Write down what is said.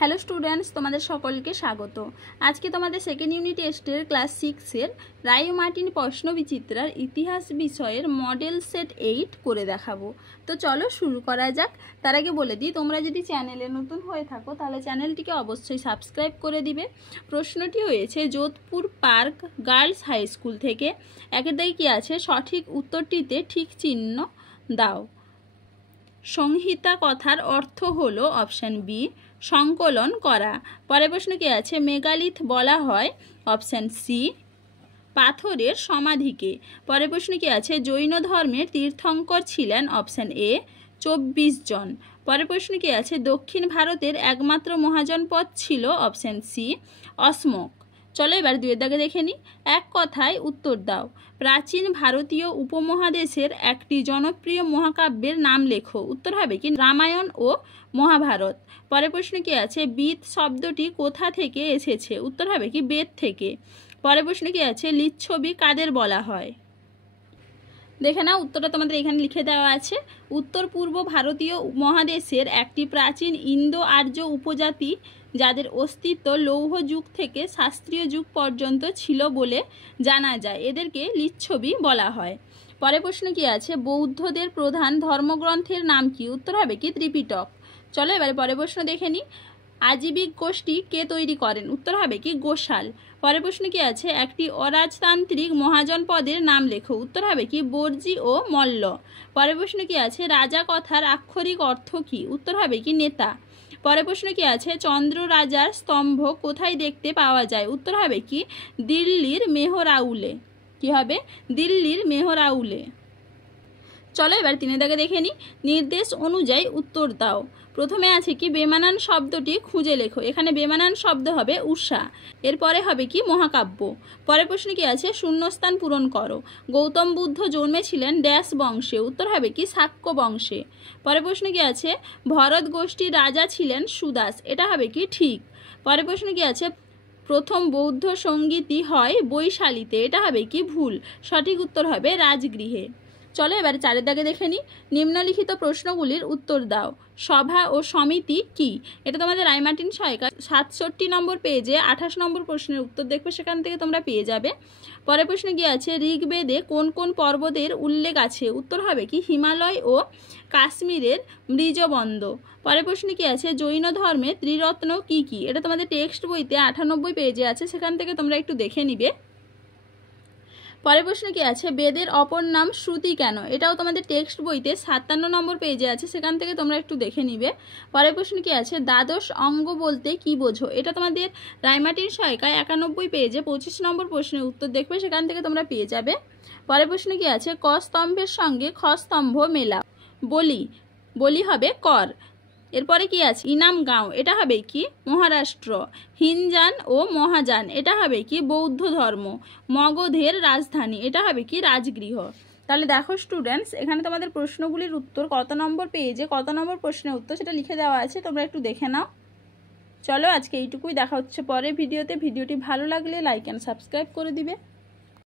Hello students, তোমাদের সকলকে স্বাগত। আজকে তোমাদের সেকেন্ড ইউনিট টেস্টের ক্লাস 6-এর রায় ও মার্টিন প্রশ্ন বিচিত্রার ইতিহাস বিষয়ের মডেল সেট 8 করে দেখাবো। তো চলো শুরু করা যাক। তার আগে বলে দিই, তোমরা যদি চ্যানেলে নতুন হয়ে থাকো তাহলে চ্যানেলটিকে অবশ্যই সাবস্ক্রাইব করে দিবে। প্রশ্নটি হয়েছে Jodhpur park girls high school থেকে। একের দাগে কি আছে, সঠিক উত্তরটিতে ঠিক চিহ্ন দাও। সংহিতা কথার অর্থ হলো অপশান বি সংকলন করা। পরের প্রশ্ন কি আছে, মেগালিথ বলা হয় অপশান সি পাথরের সমাধিকে। পরের প্রশ্ন কি আছে, জৈন ধর্মের তীর্থঙ্কর ছিলেন অপশান এ 24 জন। পরের প্রশ্ন কি আছে, দক্ষিণ ভারতের একমাত্র মহাজনপদ ছিল অপশান সি অসমক। চলো এবার দুয়ের দাগে দেখে নিই। এক কথায় উত্তর দাও। প্রাচীন ভারতীয় উপমহাদেশের একটি জনপ্রিয় মহাকাব্যের নাম লেখো। উত্তর হবে কি রামায়ণ ও মহাভারত। পরের প্রশ্ন কি আছে, বিদ শব্দটি কোথা থেকে এসেছে? উত্তর হবে কি বেদ থেকে। পরের প্রশ্ন কি আছে, লিচ্ছবি কাদের বলা হয়? দেখে নাও, উত্তরটা তোমাদের এখানে লিখে দেওয়া আছে। উত্তর পূর্ব ভারতীয় মহাদেশের একটি প্রাচীন ইন্দো আর্য উপজাতি যাদের অস্তিত্ব লৌহ যুগ থেকে শাস্ত্রীয় যুগ পর্যন্ত ছিল বলে জানা যায়, এদেরকে লিচ্ছবি বলা হয়। পরের প্রশ্ন কি আছে, বৌদ্ধদের প্রধান ধর্মগ্রন্থের নাম কি? উত্তর হবে কি ত্রিপিটক। চলো এবারে পরের প্রশ্ন দেখে নিই। আজীবিক গোষ্ঠী কে তৈরি করেন? উত্তর হবে কি গোশাল। পরের প্রশ্ন কি আছে, একটি অরাজতান্ত্রিক মহাজন পদের নাম লেখো। উত্তর হবে কি বর্জি ও মল্ল। পরের প্রশ্ন কি আছে, রাজা কথার আক্ষরিক অর্থ কি? উত্তর হবে কি নেতা। পরের প্রশ্ন কি আছে, চন্দ্র রাজার স্তম্ভ কোথায় দেখতে পাওয়া যায়? উত্তর হবে কি দিল্লির মেহরাউলে। কি হবে? দিল্লির মেহরাউলে। চলো এবার তিনের দাগে দেখে নিই। নির্দেশ অনুযায়ী উত্তর দাও। প্রথমে আছে কি বেমানান শব্দটি খুঁজে লেখো। এখানে বেমানান শব্দ হবে উষা। এরপরে হবে কি মহাকাব্য। পরের প্রশ্ন কি আছে, শূন্যস্থান পূরণ করো। গৌতম বুদ্ধ জন্মেছিলেন ড্যাশ বংশে? উত্তর হবে কি শাক্য বংশে। পরের প্রশ্ন কি আছে, ভরত গোষ্ঠীর রাজা ছিলেন সুদাস। এটা হবে কি ঠিক। পরের প্রশ্ন কি আছে, প্রথম বৌদ্ধ সঙ্গীতই হয় বৈশালীতে। এটা হবে কি ভুল। সঠিক উত্তর হবে রাজগৃহে। চলো এবার চারের দাগে দেখে নিই। নিম্নলিখিত প্রশ্নগুলির উত্তর দাও। সভা ও সমিতি কি? এটা তোমাদের রায় মার্টিন সহায়িকা 67 নম্বর পেজে 28 নম্বর প্রশ্নের উত্তর দেখবে, সেখান থেকে তোমরা পেয়ে যাবে। পরের প্রশ্নে কি আছে, ঋগ্বেদে কোন কোন পর্বতের উল্লেখ আছে? উত্তর হবে কি হিমালয় ও কাশ্মীরের মৃজবন্দ। পরের প্রশ্নে কি আছে, জৈন ধর্মের ত্রিরত্ন কি কি? এটা তোমাদের টেক্সট বইতে 98 পেজে আছে, সেখান থেকে তোমরা একটু দেখে নিবে। পরের প্রশ্ন কি আছে, বেদের অপর নাম শ্রুতি কেন? এটাও তোমাদের টেক্সট বইতে 57 নম্বর পেজে আছে, সেখান থেকে তোমরা একটু দেখে নিবে। পরের প্রশ্ন কি আছে, দ্বাদশ অঙ্গ বলতে কি বোঝো? এটা তোমাদের রায় মার্টিন সহায়িকায় 91 পেজে 25 নম্বর প্রশ্নের উত্তর দেখবে, সেখান থেকে তোমরা পেয়ে যাবে। পরের প্রশ্ন কি আছে, ক স্তম্ভের সঙ্গে খ স্তম্ভ মেলাও। বলি হবে কর। এরপরে কি আছে, ইনাম গাঁও। এটা হবে কি মহারাষ্ট্র। হিনজান ও মহাযান। এটা হবে কি বৌদ্ধ ধর্ম। মগধের রাজধানী। এটা হবে কি রাজগৃহ। তাহলে দেখো স্টুডেন্টস, এখানে তোমাদের প্রশ্নগুলির উত্তর কত নম্বর পেজে কত নম্বর প্রশ্নের উত্তর সেটা লিখে দেওয়া আছে, তোমরা একটু দেখে নাও। চলো আজকে এইটুকুই, দেখা হচ্ছে পরের ভিডিওতে। ভিডিওটি ভালো লাগলে লাইক অ্যান্ড সাবস্ক্রাইব করে দিবে।